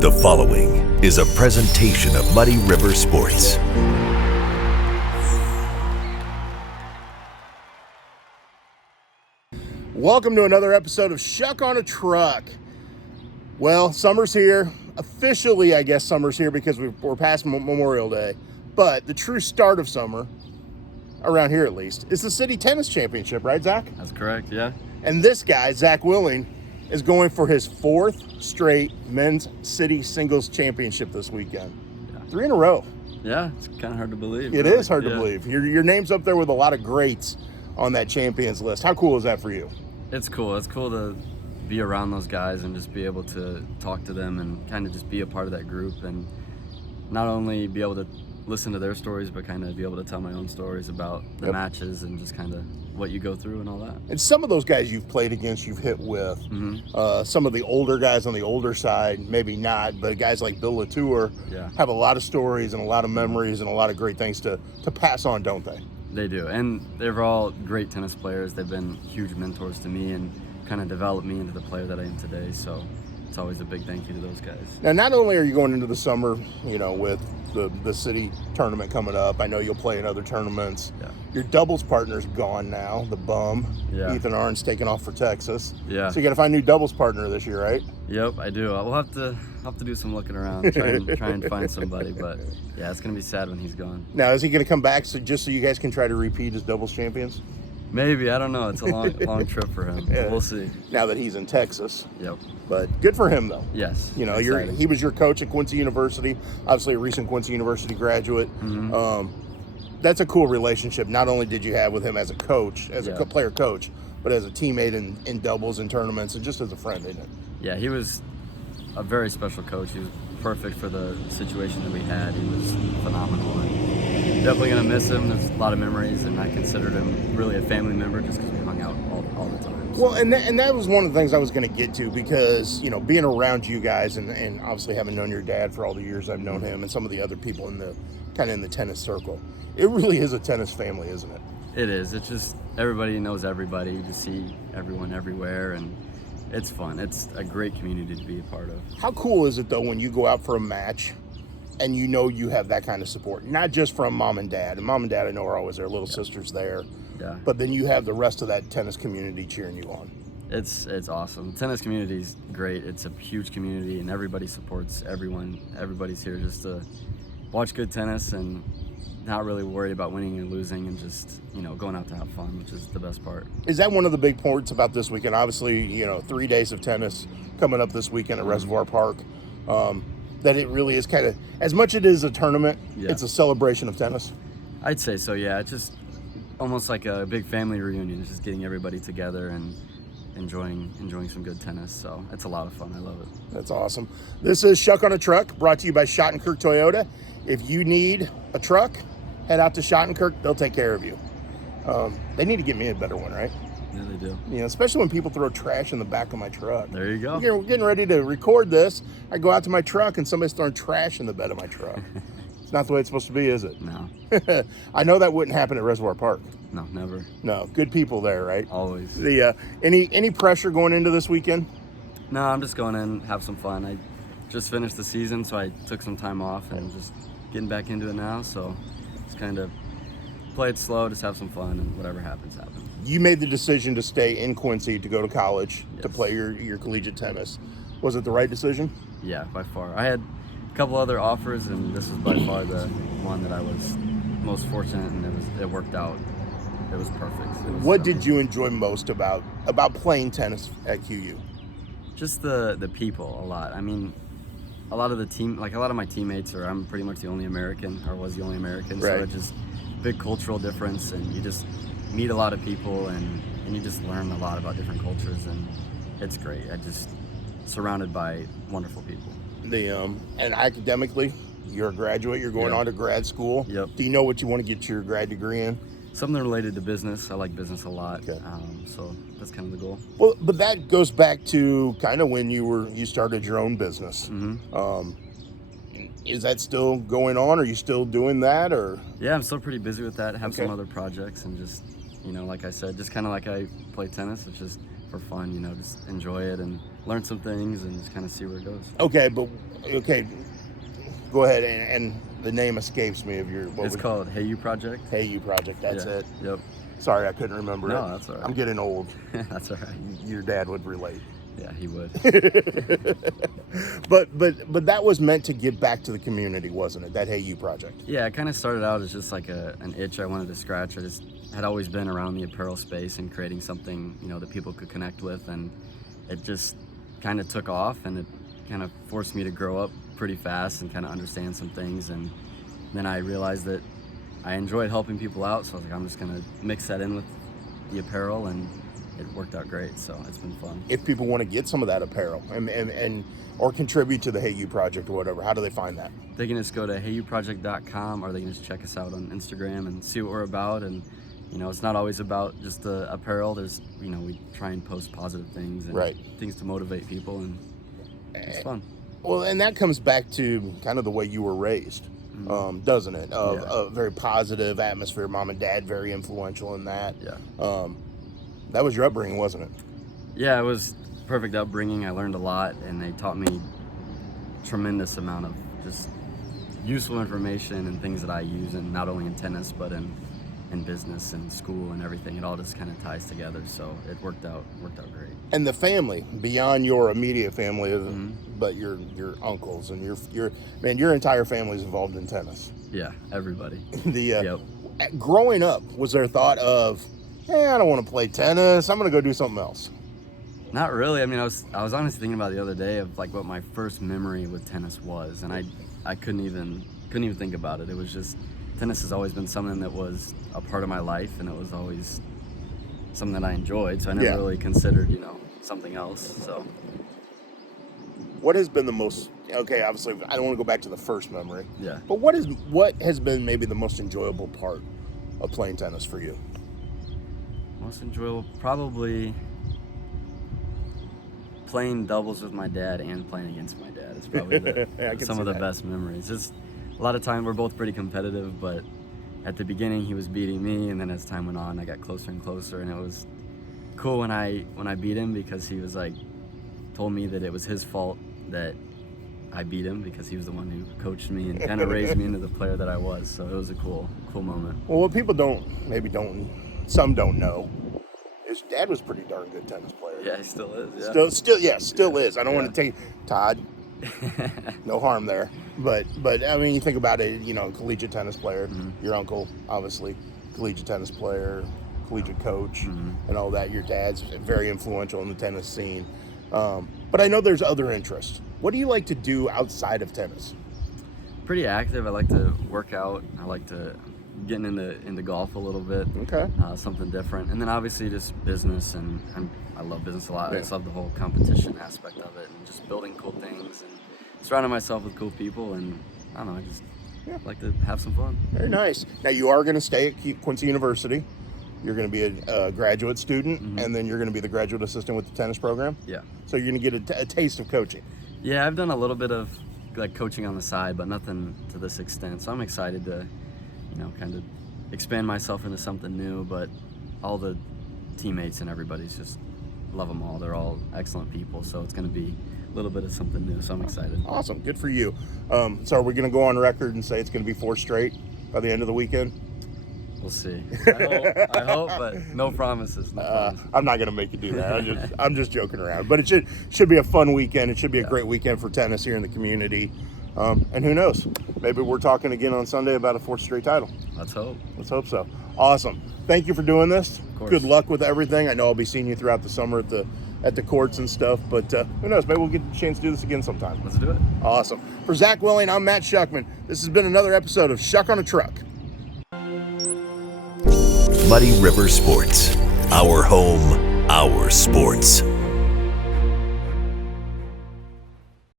The following is a presentation of Muddy River Sports. Welcome to another episode of Schuck on a Truck. Well, summer's here. Officially, I guess summer's here because we're past Memorial Day. But the true start of summer, around here at least, is the City Tennis Championship, right, Zach? That's correct, yeah. And this guy, Zach Willing, is going for his fourth straight men's city singles championship this weekend. Yeah. 3 in a row. Yeah, it's kind of hard to believe. It is hard to believe. Your name's up there with a lot of greats on that champions list. How cool is that for you? It's cool. It's cool to be around those guys and just be able to talk to them and kind of just be a part of that group and not only be able to listen to their stories, but kind of be able to tell my own stories about the matches and just kind of what you go through and all that. And some of those guys you've played against, you've hit with. Some of the older guys on the older side, maybe not, but guys like Bill Latour have a lot of stories and a lot of memories and a lot of great things to pass on, don't they? They do, and they're all great tennis players. They've been huge mentors to me and kind of developed me into the player that I am today, so it's always a big thank you to those guys. Now, not only are you going into the summer, with the city tournament coming up, I know you'll play in other tournaments. Yeah. Your doubles partner's gone now, the bum. Yeah. Ethan Arndt's taking off for Texas. Yeah. So you got to find a new doubles partner this year, right? Yep, I do. We'll have to do some looking around, try and find somebody. But yeah, it's gonna be sad when he's gone. Now, is he gonna come back just so you guys can try to repeat as doubles champions? Maybe, I don't know. It's a long trip for him. Yeah. We'll see. Now that he's in Texas. Yep. But good for him, though. Yes. He was your coach at Quincy University, obviously a recent Quincy University graduate. That's a cool relationship. Not only did you have with him as a coach, as a player coach, but as a teammate in doubles and tournaments and just as a friend, isn't it? Yeah, he was a very special coach. He was perfect for the situation that we had. He was phenomenal. And definitely going to miss him. There's a lot of memories, and I considered him really a family member just because we hung out all the time. So. Well, and that was one of the things I was going to get to because, being around you guys and obviously having known your dad for all the years I've known him and some of the other people in the tennis circle, it really is a tennis family, isn't it? It is. It's just everybody knows everybody. You just see everyone everywhere, and it's fun. It's a great community to be a part of. How cool is it, though, when you go out for a match and you have that kind of support, not just from mom and dad. And mom and dad, I know, are always there. Little sister's there. Yeah. But then you have the rest of that tennis community cheering you on. It's awesome. The tennis community is great. It's a huge community, and everybody supports everyone. Everybody's here just to watch good tennis and not really worried about winning and losing and just, going out to have fun, which is the best part. Is that one of the big points about this weekend? Obviously, 3 days of tennis coming up this weekend at Reservoir Park. That it really is kind of, as much as it is a tournament, it's a celebration of tennis. I'd say so, yeah. It's just almost like a big family reunion. It's just getting everybody together and enjoying some good tennis. So it's a lot of fun. I love it. That's awesome. This is Schuck on a Truck, brought to you by Schottenkirk Toyota. If you need a truck, head out to Schottenkirk. They'll take care of you. They need to get me a better one, right? Yeah, they do. Especially when people throw trash in the back of my truck. There you go. We're getting ready to record this. I go out to my truck and somebody's throwing trash in the bed of my truck. It's not the way it's supposed to be, is it? No. I know that wouldn't happen at Reservoir Park. No, never. No, good people there, right? Always. Any pressure going into this weekend? No, I'm just going in, have some fun. I just finished the season, so I took some time off and just getting back into it now. So just kind of play it slow, just have some fun, and whatever happens, happens. You made the decision to stay in Quincy to go to college to play your collegiate tennis. Was it the right decision? Yeah, by far. I had a couple other offers, and this was by far the one that I was most fortunate, and it worked out. It was perfect. What did you enjoy most about playing tennis at QU? Just the people a lot. I mean, a lot of my teammates I'm pretty much the only American, or was the only American. Right. So it's just big cultural difference, and you just meet a lot of people, and you just learn a lot about different cultures, and it's great. I just surrounded by wonderful people. And academically, you're a graduate. You're going on to grad school. Yep. Do you know what you want to get your grad degree in? Something related to business. I like business a lot. Okay. So that's kind of the goal. Well, but that goes back to kind of when you started your own business. Mm-hmm. Is that still going on? Are you still doing that, or? Yeah, I'm still pretty busy with that. Have some other projects, and just, like I said, just kind of like I play tennis. It's just for fun, just enjoy it and learn some things and just kind of see where it goes. Okay, but Okay, go ahead, and the name escapes me of your. It's called Hey You Project. Hey You Project. That's Yeah. it. Yep. Sorry, I couldn't remember it. No, that's all right. I'm getting old. That's all right. Your dad would relate. Yeah, he would. but that was meant to give back to the community, wasn't it? That Hey You Project. Yeah, it kind of started out as just like an itch I wanted to scratch. I just had always been around the apparel space and creating something, that people could connect with, and it just kind of took off, and it kind of forced me to grow up pretty fast and kind of understand some things. And then I realized that I enjoyed helping people out, so I was like, I'm just gonna mix that in with the apparel, and it worked out great. So it's been fun. If people want to get some of that apparel and or contribute to the Hey You Project or whatever, how do they find that? They can just go to heyyouproject.com, or they can just check us out on Instagram and see what we're about. And it's not always about just the apparel. There's we try and post positive things and things to motivate people, and it's fun. Well, and that comes back to kind of the way you were raised, doesn't it? A very positive atmosphere. Mom and dad very influential in that. Yeah. That was your upbringing, wasn't it? Yeah, it was perfect upbringing. I learned a lot, and they taught me tremendous amount of just useful information and things that I use, and not only in tennis but in business and school and everything. It all just kind of ties together, so it worked out great. And the family, beyond your immediate family, but your uncles and your entire family is involved in tennis. Yeah, everybody. Growing up, was there a thought of, hey, I don't want to play tennis, I'm going to go do something else? Not really. I mean, I was honestly thinking about it the other day of like what my first memory with tennis was, and I couldn't even think about it. It was just, tennis has always been something that was a part of my life, and it was always something that I enjoyed, so I never really considered, something else. So what has been the most, okay, obviously I don't want to go back to the first memory. Yeah. But what has been maybe the most enjoyable part of playing tennis for you? Most enjoyable, probably playing doubles with my dad and playing against my dad is probably some of the best memories. Just a lot of time we're both pretty competitive, but at the beginning he was beating me, and then as time went on I got closer and closer, and it was cool when I beat him, because he was like, told me that it was his fault that I beat him, because he was the one who coached me and kind of raised me into the player that I was. So it was a cool moment. Well, what people some don't know, his dad was a pretty darn good tennis player. Yeah, he still is. Still is. I don't want to take Todd. No harm there, but I mean, you think about it. Collegiate tennis player. Your uncle, obviously, collegiate tennis player, collegiate coach, and all that. Your dad's very influential in the tennis scene. But I know there's other interests. What do you like to do outside of tennis? Pretty active. I like to work out. I like to getting into golf a little bit. Okay. Something different. And then obviously just business, and I love business a lot. I just love the whole competition aspect of it, and just building cool things and surrounding myself with cool people, and I don't know, I just like to have some fun. Very nice. Now you are going to stay at Quincy University. You're going to be a graduate student, and then you're going to be the graduate assistant with the tennis program. Yeah. So you're going to get a taste of coaching. Yeah, I've done a little bit of like coaching on the side, but nothing to this extent. So I'm excited to, kind of expand myself into something new. But all the teammates and everybody's just love them all. They're all excellent people. So it's going to be a little bit of something new. So I'm excited. Awesome. Good for you. So are we going to go on record and say it's going to be 4 straight by the end of the weekend? We'll see. I hope, but no promises. I'm not going to make you do that. I'm just joking around. But it should be a fun weekend. It should be a great weekend for tennis here in the community. And who knows? Maybe we're talking again on Sunday about a 4th straight title. Let's hope. Let's hope so. Awesome. Thank you for doing this. Of course. Good luck with everything. I know I'll be seeing you throughout the summer at the courts and stuff. But who knows? Maybe we'll get a chance to do this again sometime. Let's do it. Awesome. For Zach Willing, I'm Matt Schuckman. This has been another episode of Schuck on a Truck. Muddy River Sports. Our home, our sports.